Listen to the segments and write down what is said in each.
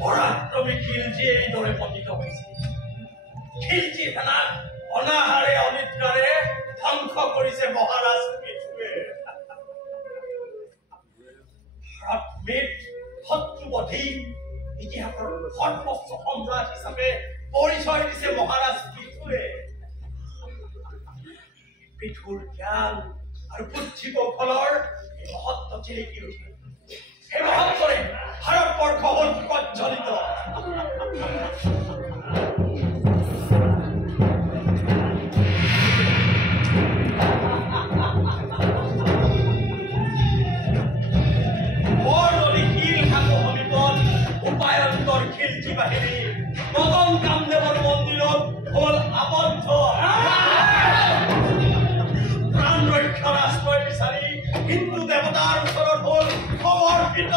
পৰাক্ৰমী খিলজি এই দৰে পতিত হয়েছে। খিলজি সেনা অনাহাৰে অনিদ্ৰাৰে ধ্বংস কৰিছে মহাৰাজ পৃথুৱে। শত্ৰুবধী ইতিহাসৰ সৰ্বোচ্চ সম্ৰাট হিচাপে পৰিচয় দিছে মহাৰাজ পৃথুৱে। পৃথুৰ জ্ঞান আৰু বুদ্ধি কৌশলৰ এই মহত্ব জিলিকি উঠিল। এই মহত্বৰে ভাৰতবৰ্ষ হ'ল প্ৰজ্বলিত। উপায়ন্তৰ খিলজি বাহিনী মদন কামদেৱৰ মন্দিৰত হ'ল আবদ্ধ। প্ৰাণ ৰক্ষাৰ আশ্ৰয় বিচাৰি হিন্দু দেৱতাৰ ওচৰত হ'ল সমৰ্পিত।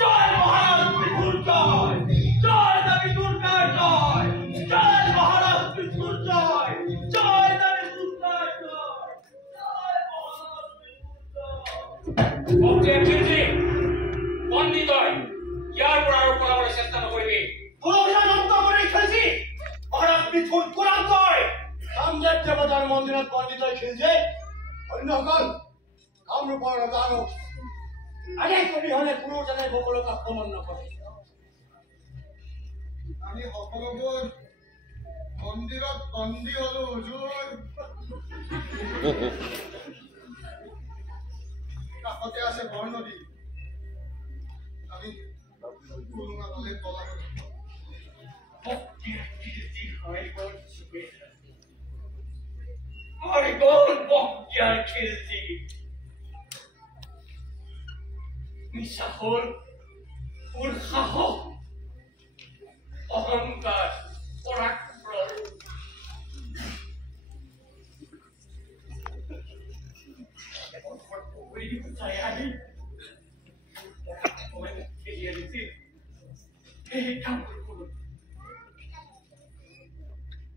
জয় মহাৰাজ পৃথুৰ জয়, জয় দেৱী দুৰ্গাৰ জয়, জয় মহাৰাজ পৃথুৰ জয়, জয় দেৱী দুৰ্গাৰ জয়, জয় মহাৰাজ পৃথুৰ জয়। বন্দিত ইয়াৰ পৰা আৰু পলাবলৈ চেষ্টা নকৰিবি। মহাৰাজ পৃথুৰ কোৰান জয়। কামদেৱ দেৱতাৰ মন্দিৰত বন্দিত খিলজি অন্যসকল কামৰূপৰ ৰজা আৰু আদেশ অবিহনে কোনো যেনে সকলোক আক্ৰমণ নকৰে। আমি সকলোবোৰ মন্দিৰত বন্দী হলো হুজুৰ। কাষতে আছে বৰনদী। আমি কোনোবা পালে পলাব। অহংকাৰ পৰাক্ৰম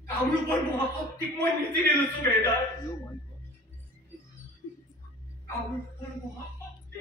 কামৰূপৰ মহাশক্তিক মই নিজে দিছো বেদাৰ। কামৰূপৰ মহাশক্তি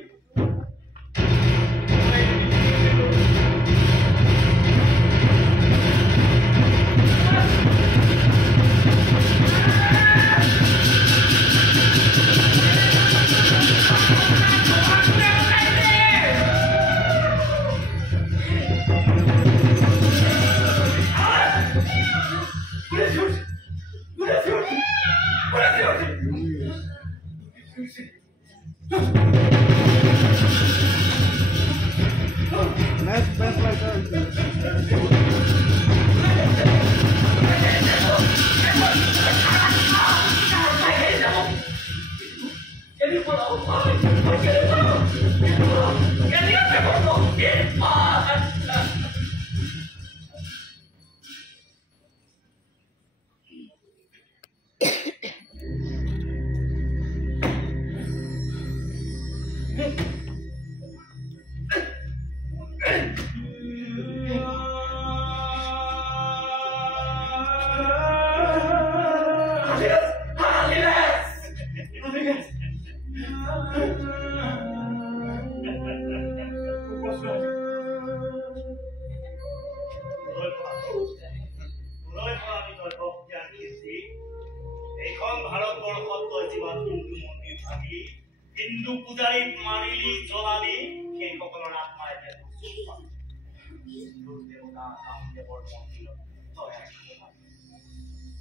হিন্দু পূজাৰীক মাৰিলি জ্বলালি সেইসকলৰ আত্মাই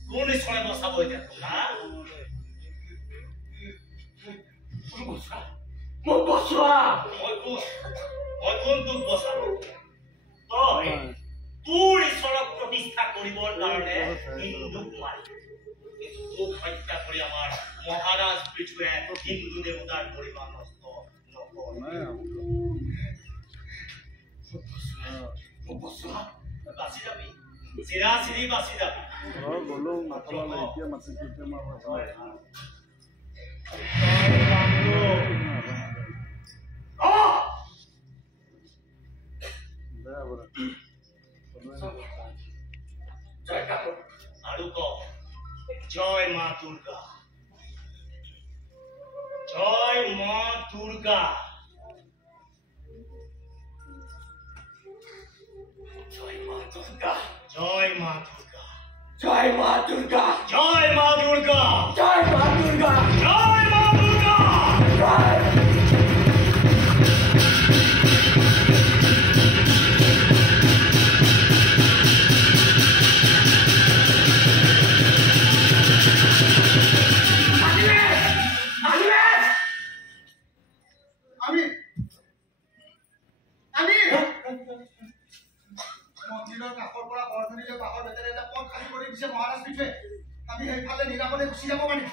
কোন ঈশ্বৰে বচাব এতিয়া মোক বচোৱা। মই কোনটোক বচাব? তই তোৰ ঈশ্বৰক প্ৰতিষ্ঠা কৰিবৰ কাৰণে হিন্দুক মাৰিলি। মোক হত্যা কৰি আমাৰ মহাৰাজ পৃথুৱে হিন্দু দেৱতাৰ পৰিমাণ নষ্ট নকৰে। বাচি যাবি, চিৰাচিৰি বাচি যাবি। আৰু ক জয় মা দুৰ্গা, জয় মা দুর্গা জয় মা দুর্গা জয় মা দুর্গা জয় মা দুর্গা জয় মা দুর্গা জয় মা দুর্গা জয় মা দুর্গা জয় মন্দিৰৰ কাষৰ পৰা বৰধনীলৈ বাহৰ বেটেৰে এটা পথ খালী কৰি দিছে মহাৰাজ পিঠে আমি সেইফালে নিৰাপদে গুচি যাব পাৰিম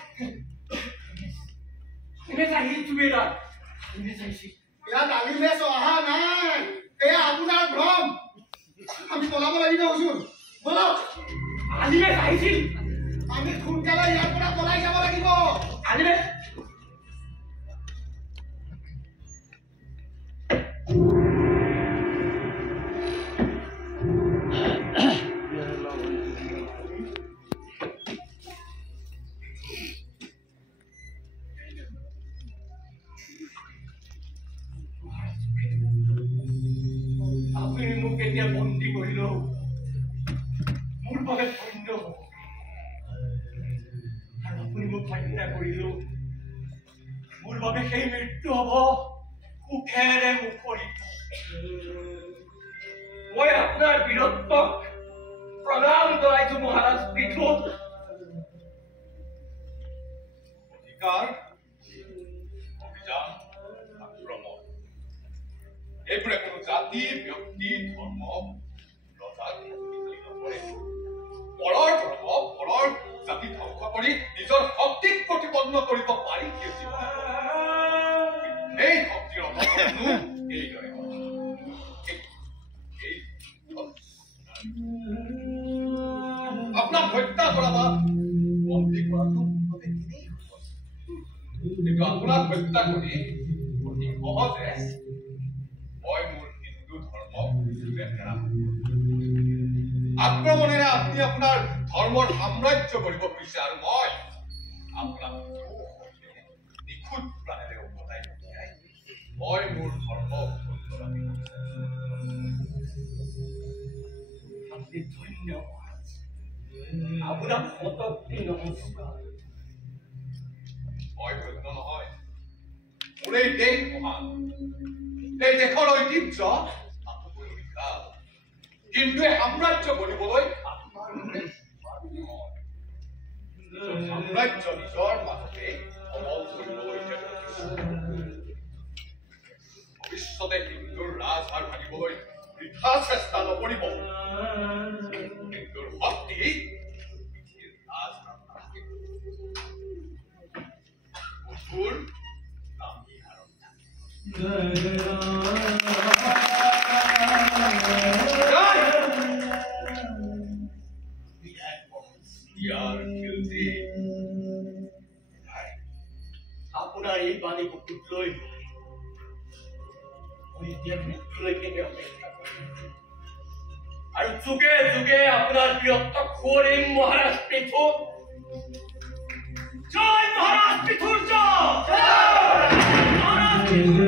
ইয়াত আলিমেচ অহা নাই এয়া আপোনাৰ ভ্ৰম আমি পলাব লাগিব হুজুৰ বলক আলিমেচ আহিছিল আমি সোনকালে ইয়াৰ পৰা পলাই যাব লাগিব আলিমেচ বন্দী কৰিল মোৰ বাবে ধন্য হব আৰু আপুনি মোক হত্যা কৰিল মোৰ বাবে সেই মৃত্যু হব সুখেৰে মুখৰিত মই আপোনাৰ বীৰত্বক প্ৰণাম জনাইছো মহাৰাজ পিঠু অধিকাৰ অভিযান আক্ৰমণ এইবোৰে কোনো জাতি ব্যক্তি ধৰ্ম ৰজাক নকৰে পৰৰ ধৰ্ম পৰৰ জাতি ধ্বংস কৰি নিজৰ শক্তিক প্ৰতিপন্ন কৰিব পাৰি এই শক্তিৰ অভাৱনো এইদৰে আপোনাক হত্যা কৰা বা বন্দী কৰাটো কিন্তু আপোনাক হত্যা কৰি অতি সহজে মই মোৰ হিন্দু ধৰ্মক আক্ৰমণেৰে আপুনি আপোনাৰ ধৰ্মৰ সাম্ৰাজ্য কৰিব খুজিছে আৰু মই আপোনাক নিখুঁত প্ৰাণেৰে উভতাই পঠিয়াই মই মোৰ ধৰ্ম ধন্যবাদ আপোনাক শতকটি নমস্কাৰ মই ধন্য নহয় মোৰ এই দেশ মহান এই দেশৰ ঐতিহ্য হিন্দুৱে সাম্ৰাজ্য গঢ়িবলৈ সাম্ৰাজ্য নিজৰ মাজতে সবল কৰিবলৈ ভৱিষ্যতে হিন্দুৰ ৰাজহাড় ভাঙিবলৈ বৃথা চেষ্টা নকৰিব হিন্দুৰ শক্তি মধুৰ নামী হাৰত আপোনাৰ এই বাণী বুকুত লৈ মই এতিয়া মৃত্যুলৈকে অপেক্ষা কৰিম আৰু যুগে যুগে আপোনাৰ বীৰত্বক সুঁৱৰিম মহাৰাজ পিঠু জয় মহাৰাজ পিঠুৰ জয় মহাৰাজ পিঠুৰ